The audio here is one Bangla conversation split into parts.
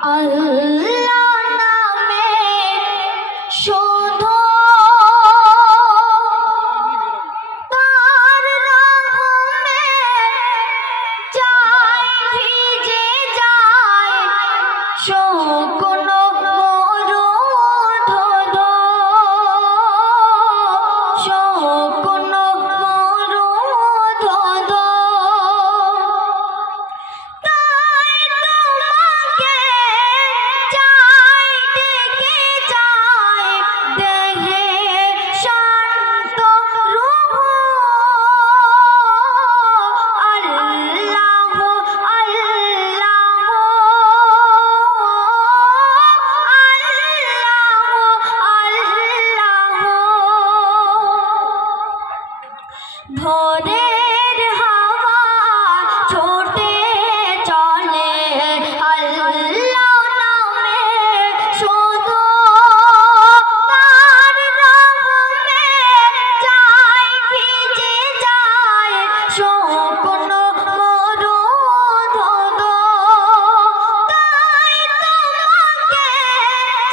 আল্লাহ নামে শুধু তার রহমে যায় ভিজে যায় শুকনো মরুধর শুকনো মরুধর ভোরের হাওয়া ছোটে চলে আল্লাহ নামে শুধু তার রহমে যায় ভিজে যায় শুকনো মরুধর তাই তোমাকে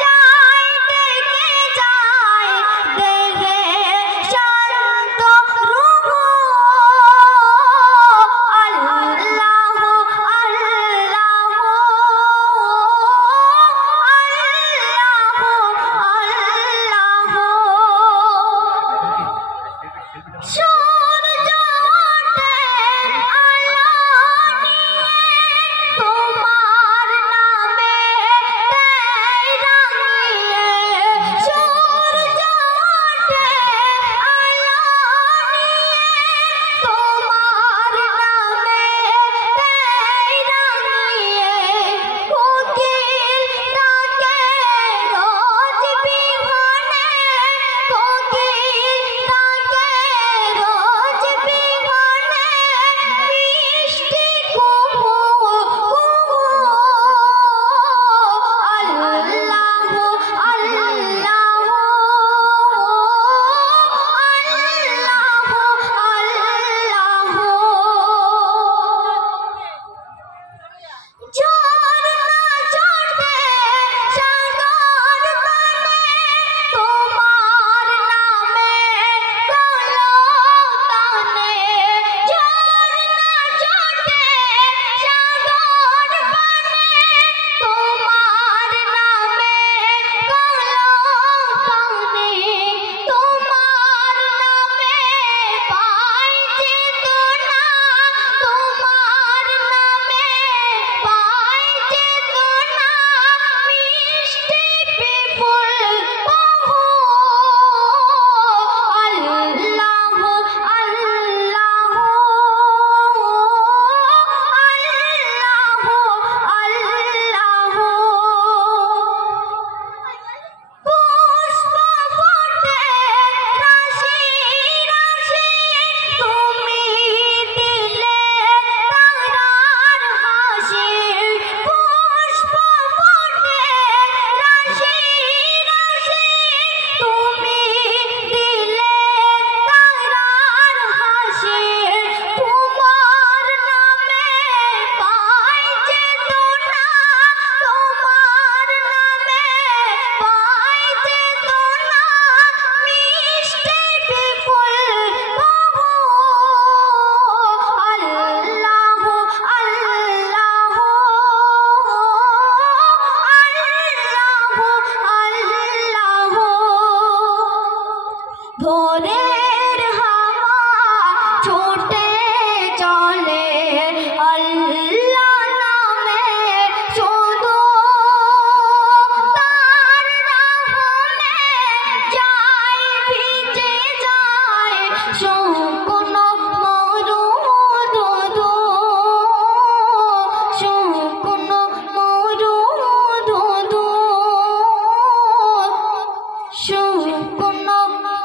যায় ডেকে যায় দেহে শান্ত ভোরের হাওয়া ছোটে চলে আল্লাহ নামে শুধু তার রহমে যায় ভিজে যায় শুকনো মরুধর শুকনো মরুধর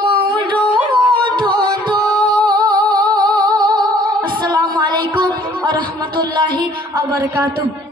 শুকনো আসসালামু আলাইকুম ওয়া রাহমাতুল্লাহি ওয়া বারাকাতুহু।